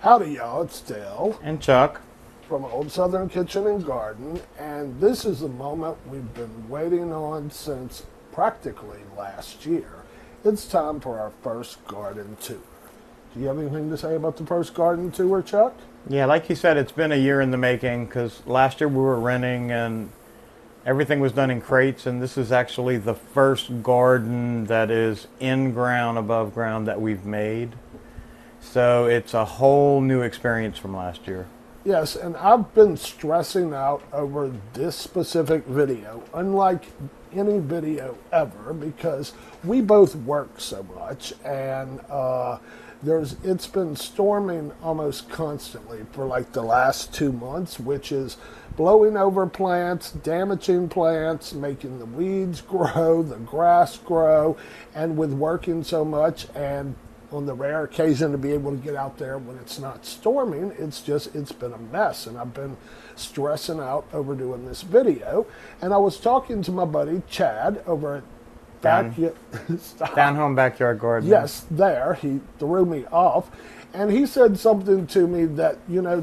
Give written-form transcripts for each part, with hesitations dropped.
Howdy, y'all. It's Dale And Chuck. from Old Southern Kitchen and Garden, and this is the moment we've been waiting on since practically last year. It's time for our first garden tour. Do you have anything to say about the first garden tour, Chuck? Yeah, like you said, it's been a year in the making because last year we were renting and everything was done in crates, and this is actually the first garden that is in ground, above ground that we've made. So it's a whole new experience from last year. Yes, and I've been stressing out over this specific video, unlike any video ever, because we both work so much, and it's been storming almost constantly for like the last 2 months, which is blowing over plants, damaging plants, making the weeds grow, the grass grow, and with working so much and on the rare occasion to be able to get out there when it's not storming, it's been a mess, and I've been stressing out over doing this video. And I was talking to my buddy Chad over at Down Home Backyard Garden. Yes, there. He threw me off, and he said something to me that,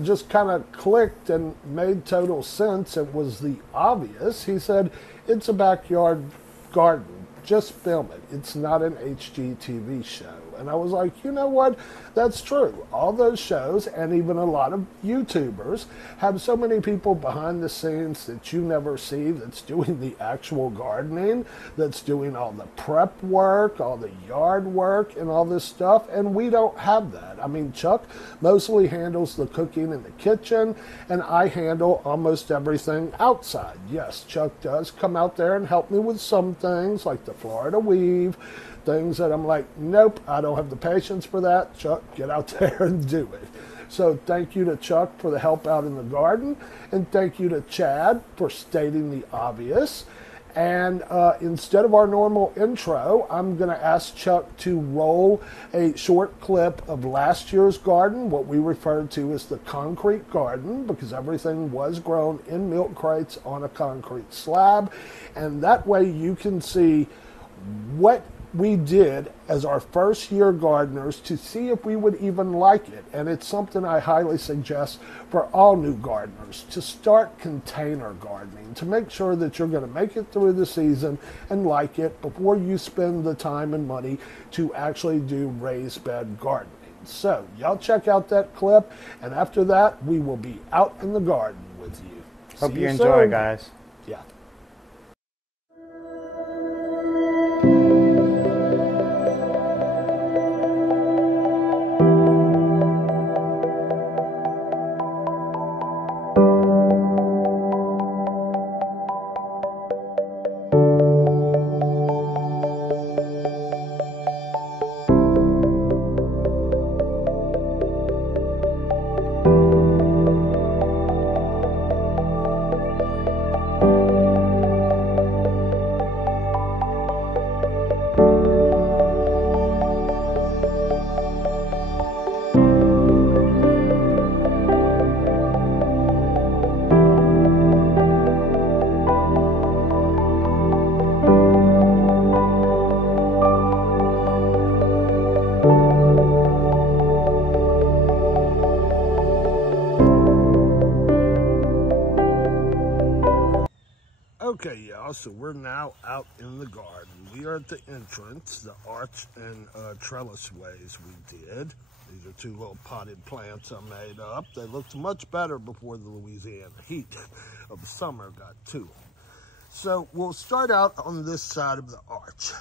just kind of clicked and made total sense. It was the obvious. He said, it's a backyard garden. Just film it. It's not an HGTV show. And I was like, you know what? That's true. All those shows, and even a lot of YouTubers, have so many people behind the scenes that you never see that's doing the actual gardening, that's doing all the prep work, all the yard work, and all this stuff. And we don't have that. I mean, Chuck mostly handles the cooking in the kitchen, and I handle almost everything outside. Yes, Chuck does come out there and help me with some things, like the Florida weave, things that I'm like, nope, I don't have the patience for that. Chuck, get out there and do it. So thank you to Chuck for the help out in the garden, and thank you to Chad for stating the obvious. And instead of our normal intro, I'm going to ask Chuck to roll a short clip of last year's garden, what we referred to as the concrete garden, because everything was grown in milk crates on a concrete slab. And that way you can see what we did as our first year gardeners to see if we would even like it. And it's something I highly suggest for all new gardeners to start container gardening, to make sure that you're going to make it through the season and like it before you spend the time and money to actually do raised bed gardening. So y'all check out that clip, and after that we will be out in the garden with you. Hope you enjoy, guys. Yeah. Okay, y'all, so we're now out in the garden. We are at the entrance, the arch and trellis ways we did. These are 2 little potted plants I made up. They looked much better before the Louisiana heat of the summer got to them. So we'll start out on this side of the arch.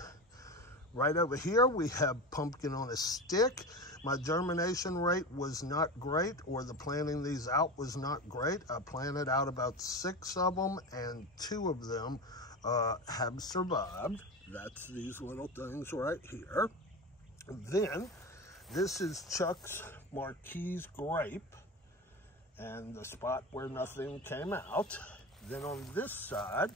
Right over here, we have pumpkin on a stick. My germination rate was not great, or the planting these out was not great. I planted out about 6 of them, and 2 of them have survived. That's these little things right here. Then, this is Chuck's Marquise grape, and the spot where nothing came out. Then on this side,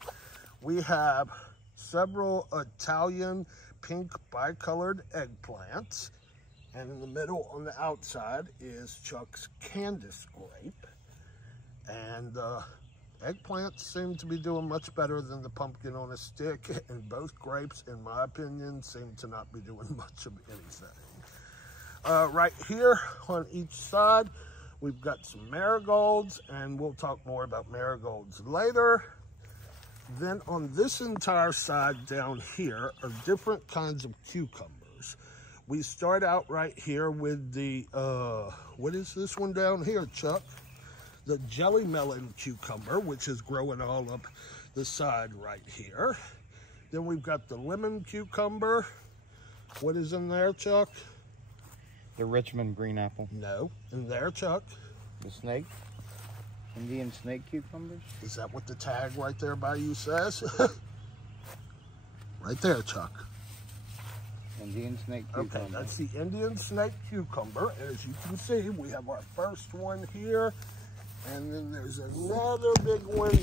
we have several Italian pink bicolored eggplants. And in the middle on the outside is Chuck's Candace grape. And eggplants seem to be doing much better than the pumpkin on a stick. And both grapes, in my opinion, seem to not be doing much of anything. Right here on each side, we've got some marigolds, and we'll talk more about marigolds later. Then on this entire side down here are different kinds of cucumbers. We start out right here with the, what is this one down here, Chuck? The jelly melon cucumber, which is growing all up the side right here. Then we've got the lemon cucumber. What is in there, Chuck? The Richmond green apple. No, in there, Chuck. The snake. Indian snake cucumbers. Is that what the tag right there by you says? Right there, Chuck. Indian snake cucumber. Okay, that's the Indian snake cucumber. As you can see, we have our first one here. And then there's another big one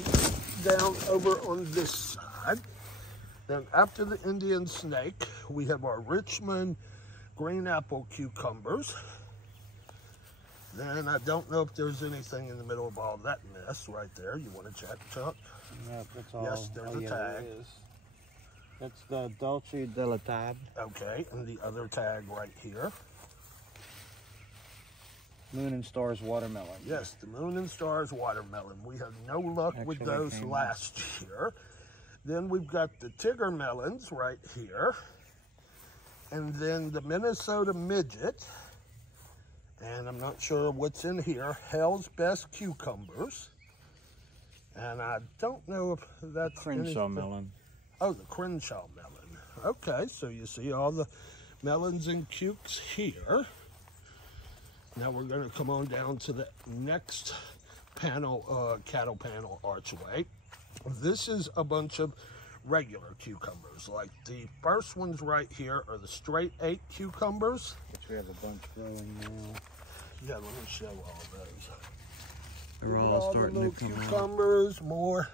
down over on this side. Then after the Indian snake, we have our Richmond green apple cucumbers. Then I don't know if there's anything in the middle of all that mess right there. You want to check, Chuck? No, that's all. Yes, there's a tag. That's the Dolce Delatad. Okay, and the other tag right here. Moon and Stars watermelon. Yes, the Moon and Stars watermelon. We had no luck with those last year. Then we've got the Tigger melons right here. And then the Minnesota midget. And I'm not sure what's in here. Hell's Best cucumbers. And I don't know if that's Crenshaw melon. Oh, the Crenshaw melon. Okay, so you see all the melons and cukes here. Now we're going to come on down to the next panel, cattle panel archway. This is a bunch of regular cucumbers. Like the first ones right here are the straight 8 cucumbers. Which we have a bunch growing now. Yeah, let me show all those. They're all starting to come cucumbers, more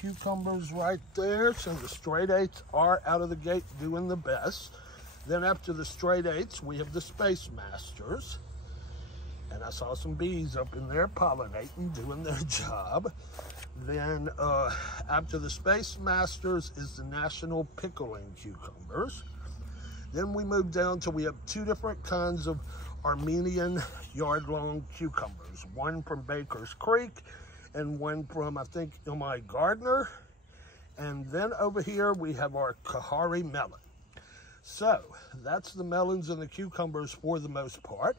cucumbers right there. So the straight 8s are out of the gate doing the best. Then after the straight 8s, we have the Space Masters. And I saw some bees up in there pollinating, doing their job. Then after the Space Masters is the National Pickling Cucumbers. Then we move down till we have 2 different kinds of Armenian yard-long cucumbers. One from Baker's Creek and one from, I think, M.I. Gardner. And then over here we have our Kahari melon. So that's the melons and the cucumbers for the most part.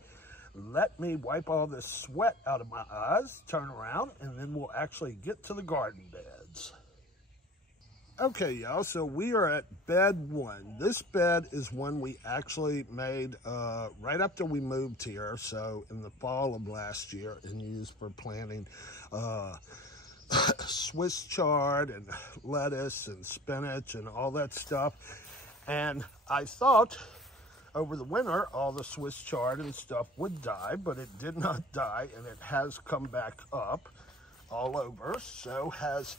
Let me wipe all this sweat out of my eyes, turn around, and then we'll actually get to the garden beds. Okay, y'all, so we are at bed 1. This bed is one we actually made right after we moved here, so in the fall of last year, and used for planting Swiss chard and lettuce and spinach and all that stuff. And I thought over the winter, all the Swiss chard and stuff would die, but it did not die, and it has come back up all over. So has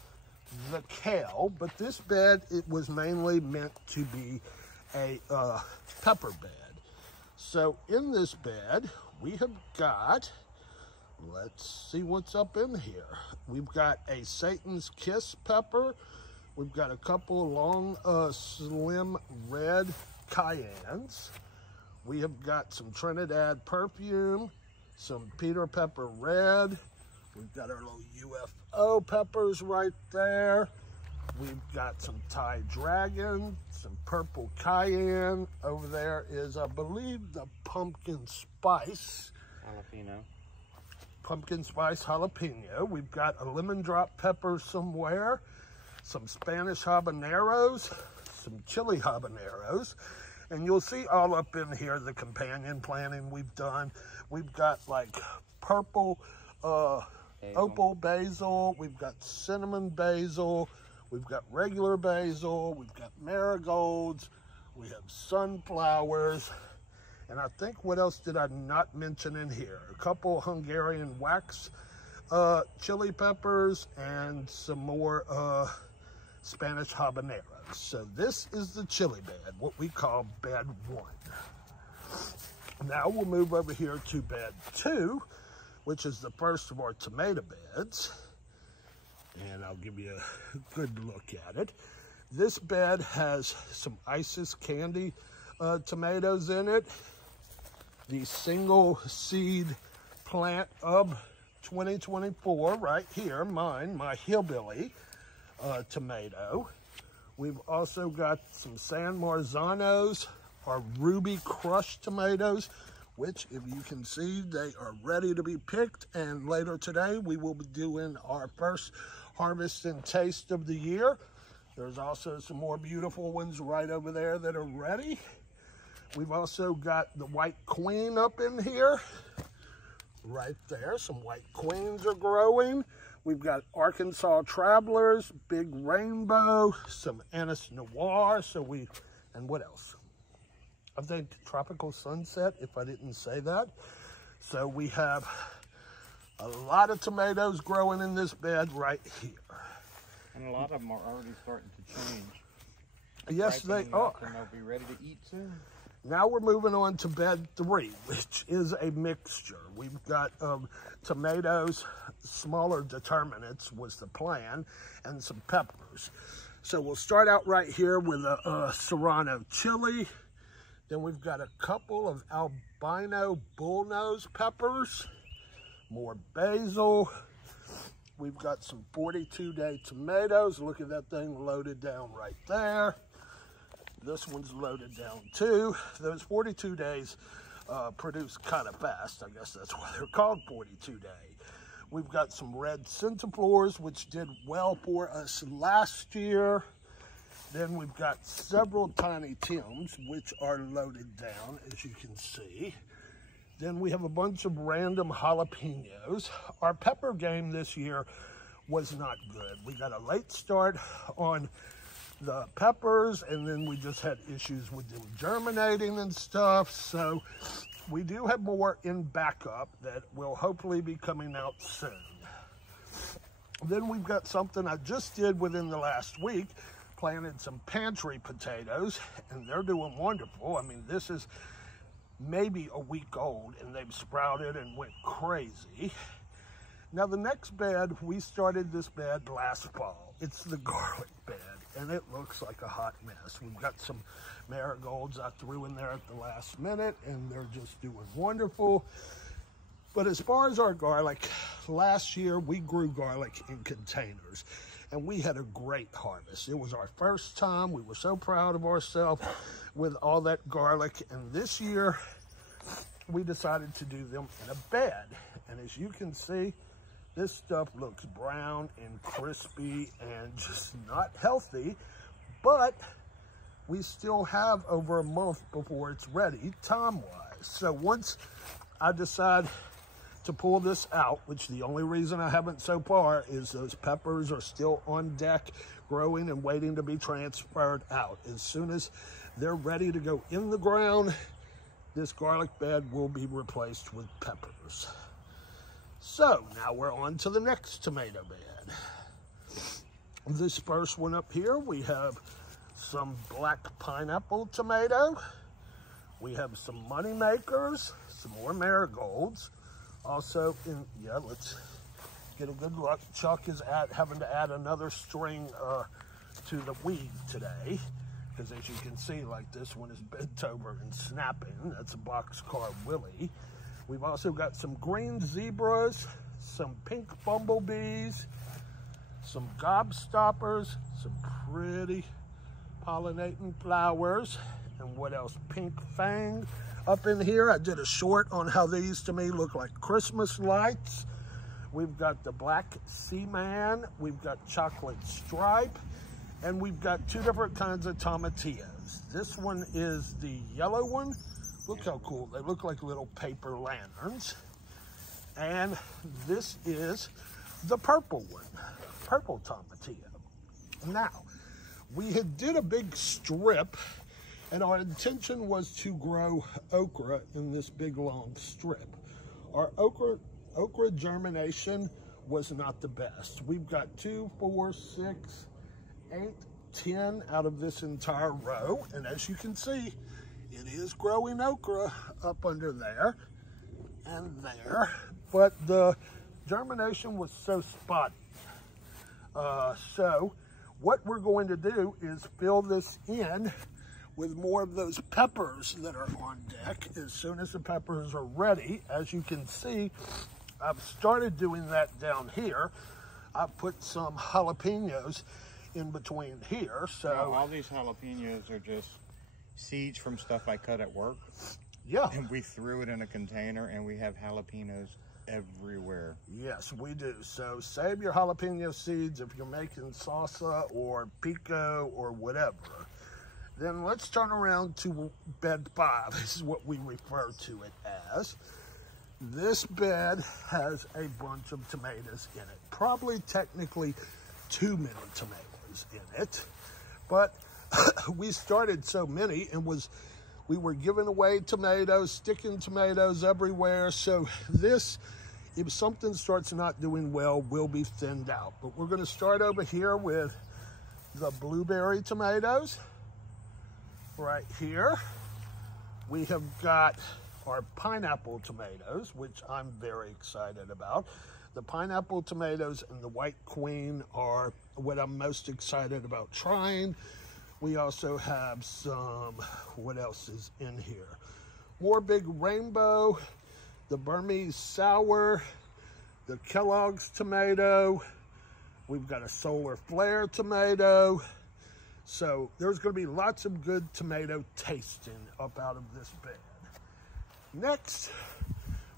the kale, but this bed, it was mainly meant to be a pepper bed. So in this bed, we have got, let's see what's up in here. We've got a Satan's Kiss pepper. We've got a couple long, slim red cayennes. We have got some Trinidad perfume, some Peter pepper red. We've got our little UFO peppers right there. We've got some Thai dragon, some purple cayenne. Over there is, I believe, the pumpkin spice. Jalapeno. Pumpkin spice jalapeno. We've got a lemon drop pepper somewhere, some Spanish habaneros, some chili habaneros. And you'll see all up in here the companion planting we've done. We've got like purple opal basil. We've got cinnamon basil. We've got regular basil. We've got marigolds. We have sunflowers. And I think, what else did I not mention in here? A couple Hungarian wax chili peppers and some more Spanish habaneros. So this is the chili bed, what we call bed 1. Now we'll move over here to bed 2, which is the first of our tomato beds. And I'll give you a good look at it. This bed has some Isis candy tomatoes in it. the single seed plant of 2024 right here, mine, my hillbilly tomato. We've also got some San Marzanos, our ruby crushed tomatoes, which, if you can see, they are ready to be picked. And later today, we will be doing our first harvest and taste of the year. There's also some more beautiful ones right over there that are ready. We've also got the White Queen up in here. Right there, some White Queens are growing. We've got Arkansas Travelers, Big Rainbow, some Anise Noir, and what else? I think Tropical Sunset, if I didn't say that. So we have a lot of tomatoes growing in this bed right here. And a lot of them are already starting to change. Yes, they are. And they'll be ready to eat soon. Now we're moving on to bed 3, which is a mixture. We've got tomatoes, smaller determinants was the plan, and some peppers. So we'll start out right here with a Serrano chili. Then we've got a couple of albino bullnose peppers, more basil. We've got some 42-day tomatoes. Look at that thing loaded down right there. This one's loaded down too. Those 42 days produce kind of fast. I guess that's why they're called 42-day. We've got some red centiflores, which did well for us last year. Then we've got several tiny Tims, which are loaded down, as you can see. Then we have a bunch of random jalapenos. Our pepper game this year was not good. We got a late start on the peppers, and then we just had issues with them germinating and stuff. So we do have more in backup that will hopefully be coming out soon. Then we've got something I just did within the last week, planted some pantry potatoes, and they're doing wonderful. I mean, this is maybe a week old, and they've sprouted and went crazy. Now the next bed, we started this bed last fall. It's the garlic bed, and it looks like a hot mess. We've got some marigolds I threw in there at the last minute, and they're just doing wonderful. But as far as our garlic, last year we grew garlic in containers, and we had a great harvest. It was our first time. We were so proud of ourselves with all that garlic, and this year we decided to do them in a bed. And as you can see, this stuff looks brown and crispy and just not healthy, but we still have over a month before it's ready time-wise. So once I decide to pull this out, which the only reason I haven't so far is those peppers are still on deck, growing and waiting to be transferred out. As soon as they're ready to go in the ground, this garlic bed will be replaced with peppers. So now we're on to the next tomato bed. This first one up here, we have some black pineapple tomato. We have some money makers, some more marigolds. Also, let's get a good look. Chuck is having to add another string to the weed today, because as you can see, like this one is bent over and snapping. That's a boxcar Willie. We've also got some green zebras, some pink bumblebees, some gobstoppers, some pretty pollinating flowers, and what else? Pink fang up in here. I did a short on how these to me look like Christmas lights. We've got the black seaman, we've got chocolate stripe, and we've got 2 different kinds of tomatillos. This one is the yellow one. Look how cool. They look like little paper lanterns. And this is the purple one, purple tomatillo. Now, we had did a big strip, and our intention was to grow okra in this big long strip. Our okra germination was not the best. We've got 2, 4, 6, 8, 10 out of this entire row, and as you can see, it is growing okra up under there and there, but the germination was so spotty. So what we're going to do is fill this in with more of those peppers that are on deck. As soon as the peppers are ready, as you can see, I've started doing that down here. I've put some jalapenos in between here. So all these jalapenos are just seeds from stuff I cut at work. Yeah. And we threw it in a container, and we have jalapenos everywhere. Yes, we do. So save your jalapeno seeds if you're making salsa or pico or whatever. Then let's turn around to bed 5. This is what we refer to it as. This bed has a bunch of tomatoes in it. Probably technically too many tomatoes in it. But we started so many and we were giving away tomatoes, sticking tomatoes everywhere. So this, if something starts not doing well, will be thinned out. But we're going to start over here with the blueberry tomatoes. Right here, we have got our pineapple tomatoes, which I'm very excited about. The pineapple tomatoes and the white queen are what I'm most excited about trying. We also have some, what else is in here? More big rainbow, the Burmese sour, the Kellogg's tomato. We've got a solar flare tomato. So there's going to be lots of good tomato tasting up out of this bed. Next,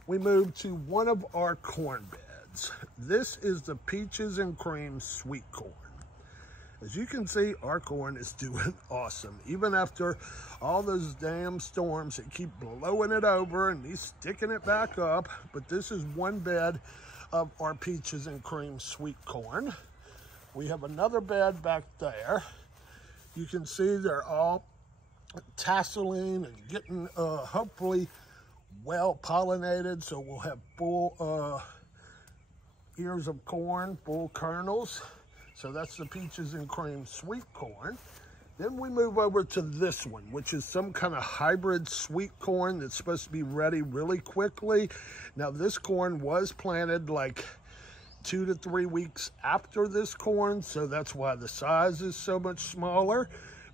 we move to one of our corn beds. This is the peaches and cream sweet corn. As you can see, our corn is doing awesome. Even after all those damn storms that keep blowing it over and me sticking it back up. But this is one bed of our peaches and cream sweet corn. We have another bed back there. You can see they're all tasseling and getting hopefully well pollinated, so we'll have full ears of corn, full kernels. So that's the peaches and cream sweet corn. Then we move over to this one, which is some kind of hybrid sweet corn that's supposed to be ready really quickly. Now this corn was planted like 2 to 3 weeks after this corn, so that's why the size is so much smaller.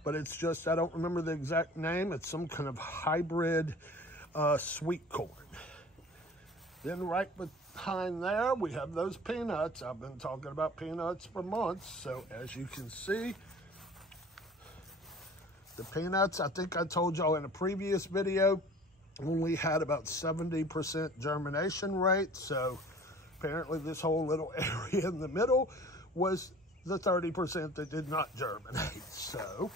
But it's just, I don't remember the exact name. It's some kind of hybrid sweet corn. Then right behind there, we have those peanuts. I've been talking about peanuts for months. So as you can see, the peanuts, I think I told y'all in a previous video, only had about 70% germination rate. So apparently this whole little area in the middle was the 30% that did not germinate. So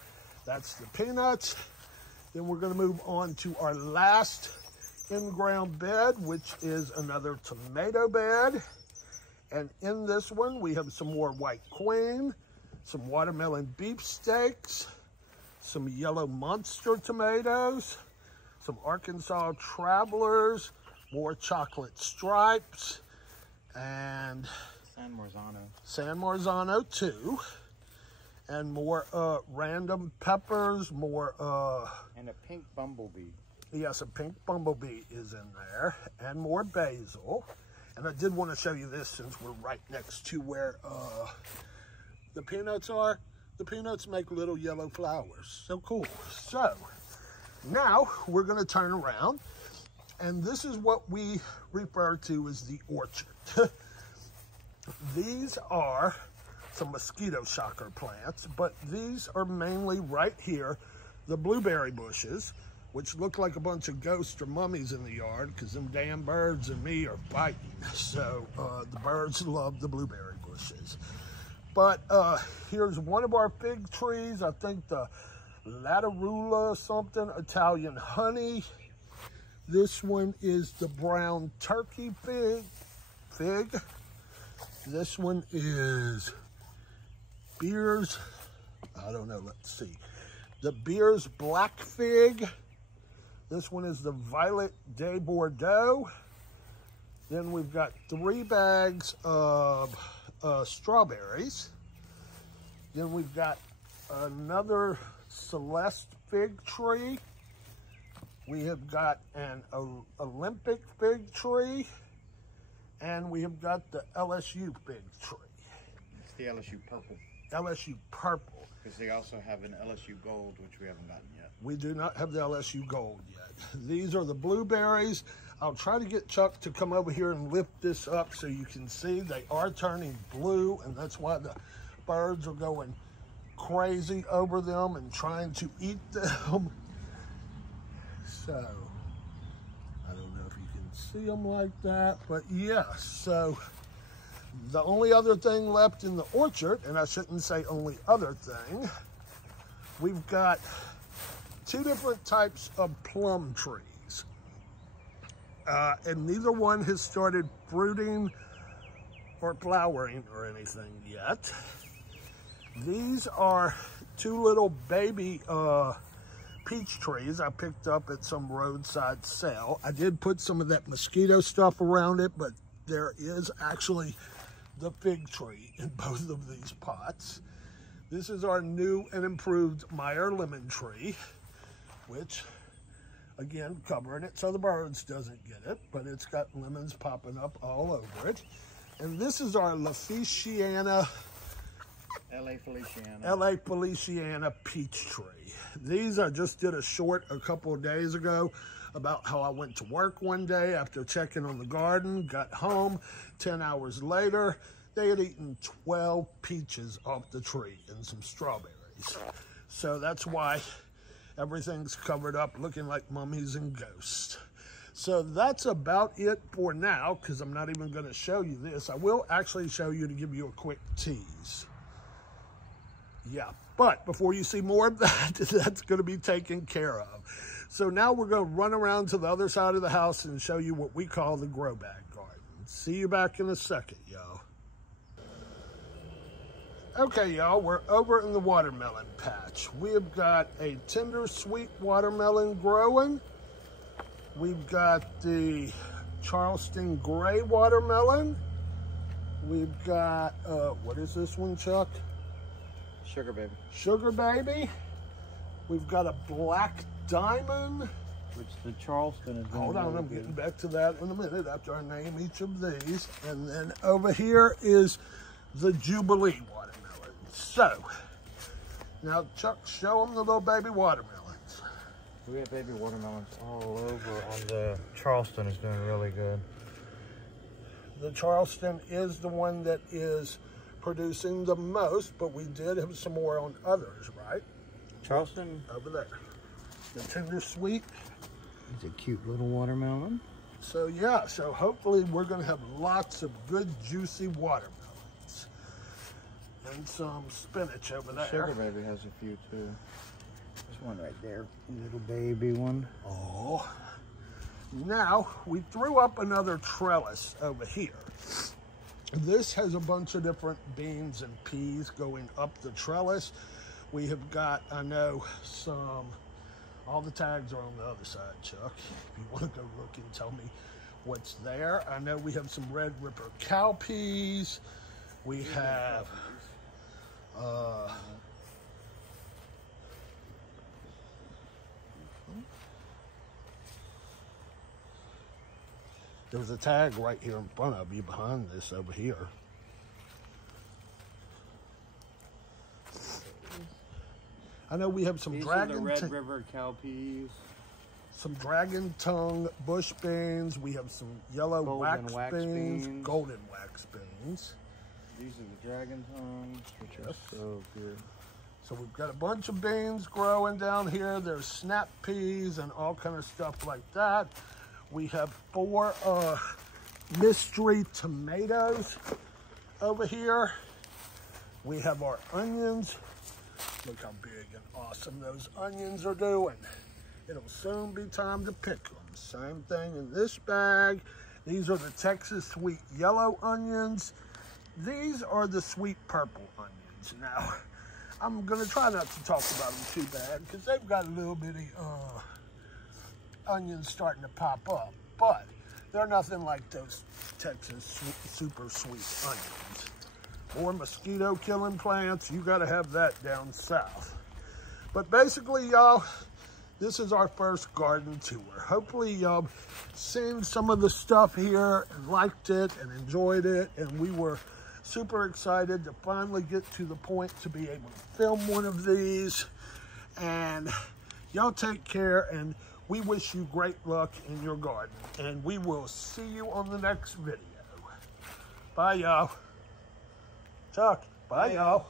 that's the peanuts. Then we're going to move on to our last in-ground bed, which is another tomato bed. And in this one, we have some more white queen, some watermelon beefsteaks, some yellow monster tomatoes, some Arkansas travelers, more chocolate stripes, and San Marzano. San Marzano too. And more random peppers, more... and a pink bumblebee. Yes, a pink bumblebee is in there. And more basil. And I did want to show you this since we're right next to where the peanuts are. The peanuts make little yellow flowers. So cool. So, now we're going to turn around. And this is what we refer to as the orchard. These are some mosquito shocker plants, but these are mainly right here, the blueberry bushes, which look like a bunch of ghosts or mummies in the yard because them damn birds and me are fighting. So the birds love the blueberry bushes. But here's one of our fig trees. I think the Latarula something, Italian honey. This one is the brown turkey fig. This one is Beers, I don't know, let's see. The Beers black fig. This one is the Violet de Bordeaux. Then we've got 3 bags of strawberries. Then we've got another Celeste fig tree. We have got an Olympic fig tree. And we have got the LSU fig tree. It's the LSU purple. LSU Purple. Because they also have an LSU Gold, which we haven't gotten yet. We do not have the LSU Gold yet. These are the blueberries. I'll try to get Chuck to come over here and lift this up so you can see they are turning blue, and that's why the birds are going crazy over them and trying to eat them. So, I don't know if you can see them like that, but yes. So, the only other thing left in the orchard, and I shouldn't say only other thing, we've got 2 different types of plum trees. And neither one has started fruiting or flowering or anything yet. These are 2 little baby peach trees I picked up at some roadside sale. I did put some of that mosquito stuff around it, but there is actually the fig tree in both of these pots. This is our new and improved Meyer lemon tree, which, again, covering it so the birds doesn't get it, but it's got lemons popping up all over it. And this is our La Feliciana peach tree. These I just did a short a couple of days ago about how I went to work one day after checking on the garden, got home, 10 hours later, they had eaten 12 peaches off the tree and some strawberries. So that's why everything's covered up looking like mummies and ghosts. So that's about it for now, because I'm not even going to show you this. I will actually show you to give you a quick tease. Yeah, but before you see more of that, that's going to be taken care of. So now we're going to run around to the other side of the house and show you what we call the grow bag garden. See you back in a second, y'all. Okay, y'all, we're over in the watermelon patch. We have got a tender sweet watermelon growing. We've got the Charleston gray watermelon. We've got, what is this one, Chuck? Sugar Baby. Sugar Baby. We've got a black diamond. Which the Charleston is. Hold on, I'm getting back to that in a minute after I name each of these. And then over here is the Jubilee watermelon. So, now Chuck, show them the little baby watermelons. We have baby watermelons all over. On the Charleston is doing really good. The Charleston is the one that is producing the most, but we did have some more on others, right? Charleston? Over there. The tender sweet. It's a cute little watermelon. So yeah, so hopefully we're going to have lots of good juicy watermelons. And some spinach over there. Sugar Baby has a few too. There's one right there, little baby one. Oh. Now, we threw up another trellis over here. This has a bunch of different beans and peas going up the trellis. We have got, I know, all the tags are on the other side, Chuck. If you want to go look and tell me what's there. I know we have some Red Ripper cow peas. We have, there's a tag right here in front of you behind this over here. I know we have some dragon. These are the Red River cow peas. Some dragon tongue bush beans. We have some yellow wax beans, golden wax beans. These are the dragon tongues, which are so good. So we've got a bunch of beans growing down here. There's snap peas and all kind of stuff like that. We have 4 mystery tomatoes over here. We have our onions. Look how big and awesome those onions are doing. It'll soon be time to pick them. Same thing in this bag. These are the Texas sweet yellow onions. These are the sweet purple onions. Now, I'm gonna try not to talk about them too bad because they've got a little bitty onions starting to pop up, but they're nothing like those Texas super sweet onions. More mosquito killing plants, you gotta have that down south. But basically, y'all, this is our first garden tour. Hopefully y'all seen some of the stuff here and liked it and enjoyed it, and we were super excited to finally get to the point to be able to film one of these. And y'all take care, and we wish you great luck in your garden. And we will see you on the next video. Bye, y'all. Chuck, bye, y'all.